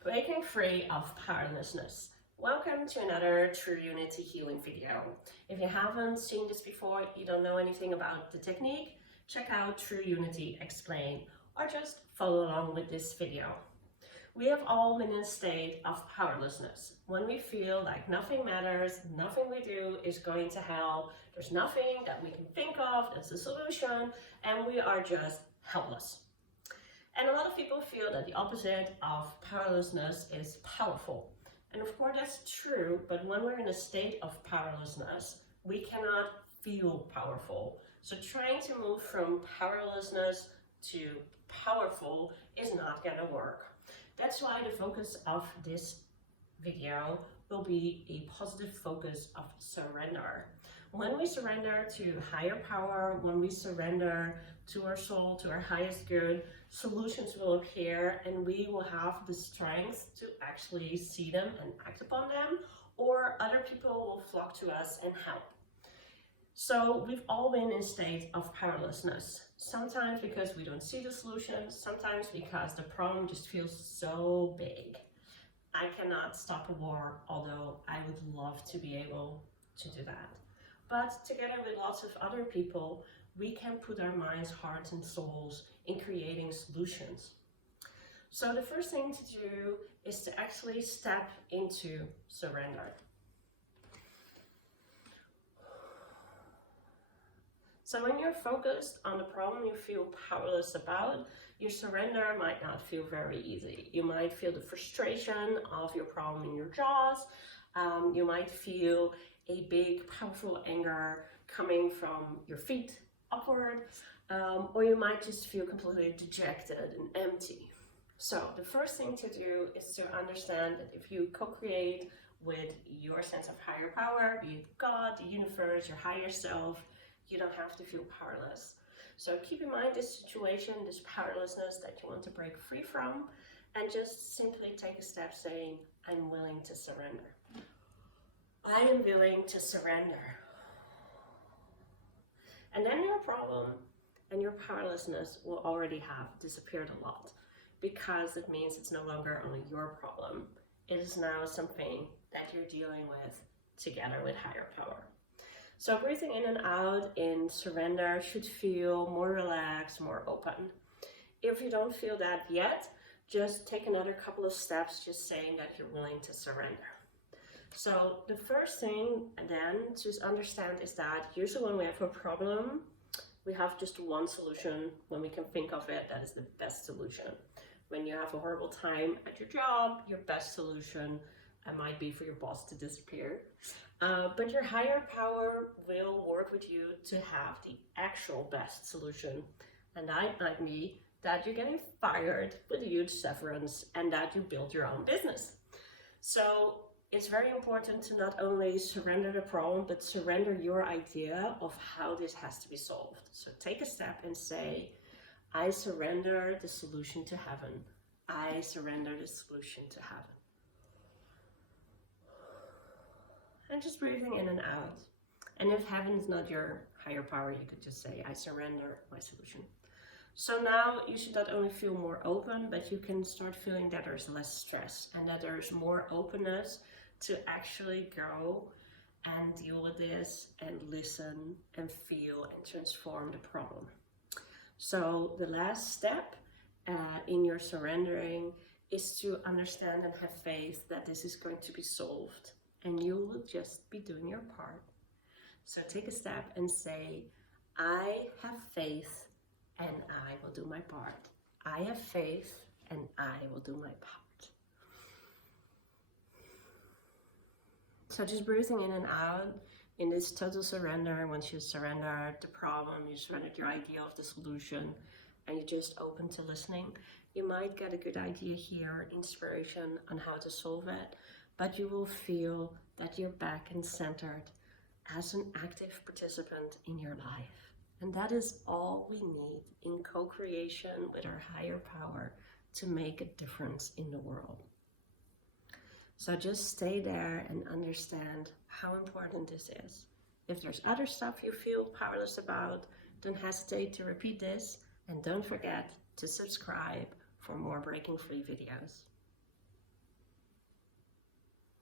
Breaking free of powerlessness. Welcome to another True Unity healing video. If you haven't seen this before, you don't know anything about the technique, check out True Unity Explain or just follow along with this video. We have all been in a state of powerlessness when we feel like nothing matters, nothing we do is going to help, there's nothing that we can think of that's a solution, and we are just helpless. And a lot of people feel that the opposite of powerlessness is powerful. And of course that's true, but when we're in a state of powerlessness, we cannot feel powerful. So trying to move from powerlessness to powerful is not gonna work. That's why the focus of this video will be a positive focus of surrender. When we surrender to higher power, when we surrender to our soul, to our highest good, solutions will appear and we will have the strength to actually see them and act upon them, or other people will flock to us and help. So we've all been in a state of powerlessness, sometimes because we don't see the solution, sometimes because the problem just feels so big. I cannot stop a war, although I would love to be able to do that. But together with lots of other people, we can put our minds, hearts, and souls in creating solutions. So the first thing to do is to actually step into surrender. So when you're focused on the problem you feel powerless about, your surrender might not feel very easy. You might feel the frustration of your problem in your jaws. You might feel a big, powerful anger coming from your feet upward, or you might just feel completely dejected and empty. So the first thing to do is to understand that if you co-create with your sense of higher power, be it God, the universe, your higher self, you don't have to feel powerless. So keep in mind this situation, this powerlessness that you want to break free from, and just simply take a step saying, I'm willing to surrender. I am willing to surrender. And then your problem and your powerlessness will already have disappeared a lot, because it means it's no longer only your problem. It is now something that you're dealing with together with higher power. So breathing in and out in surrender should feel more relaxed, more open. If you don't feel that yet, just take another couple of steps just saying that you're willing to surrender. So the first thing then to understand is that usually when we have a problem, we have just one solution. When we can think of it, that is the best solution. When you have a horrible time at your job, your best solution might be for your boss to disappear. But your higher power will work with you to have the actual best solution. And that might be that you're getting fired with a huge severance and that you build your own business. So it's very important to not only surrender the problem, but surrender your idea of how this has to be solved. So take a step and say, I surrender the solution to heaven. I surrender the solution to heaven. And just breathing in and out. And if heaven is not your higher power, you could just say, I surrender my solution. So now you should not only feel more open, but you can start feeling that there's less stress and that there's more openness to actually go and deal with this and listen and feel and transform the problem. So the last step in your surrendering is to understand and have faith that this is going to be solved and you will just be doing your part. So take a step and say, I have faith and I will do my part. I have faith and I will do my part. So just breathing in and out in this total surrender. Once you surrender the problem, you surrendered your idea of the solution, and you're just open to listening, you might get a good idea here, inspiration on how to solve it, but you will feel that you're back and centered as an active participant in your life. And that is all we need in co-creation with our higher power to make a difference in the world. So just stay there and understand how important this is. If there's other stuff you feel powerless about, don't hesitate to repeat this, and don't forget to subscribe for more breaking free videos.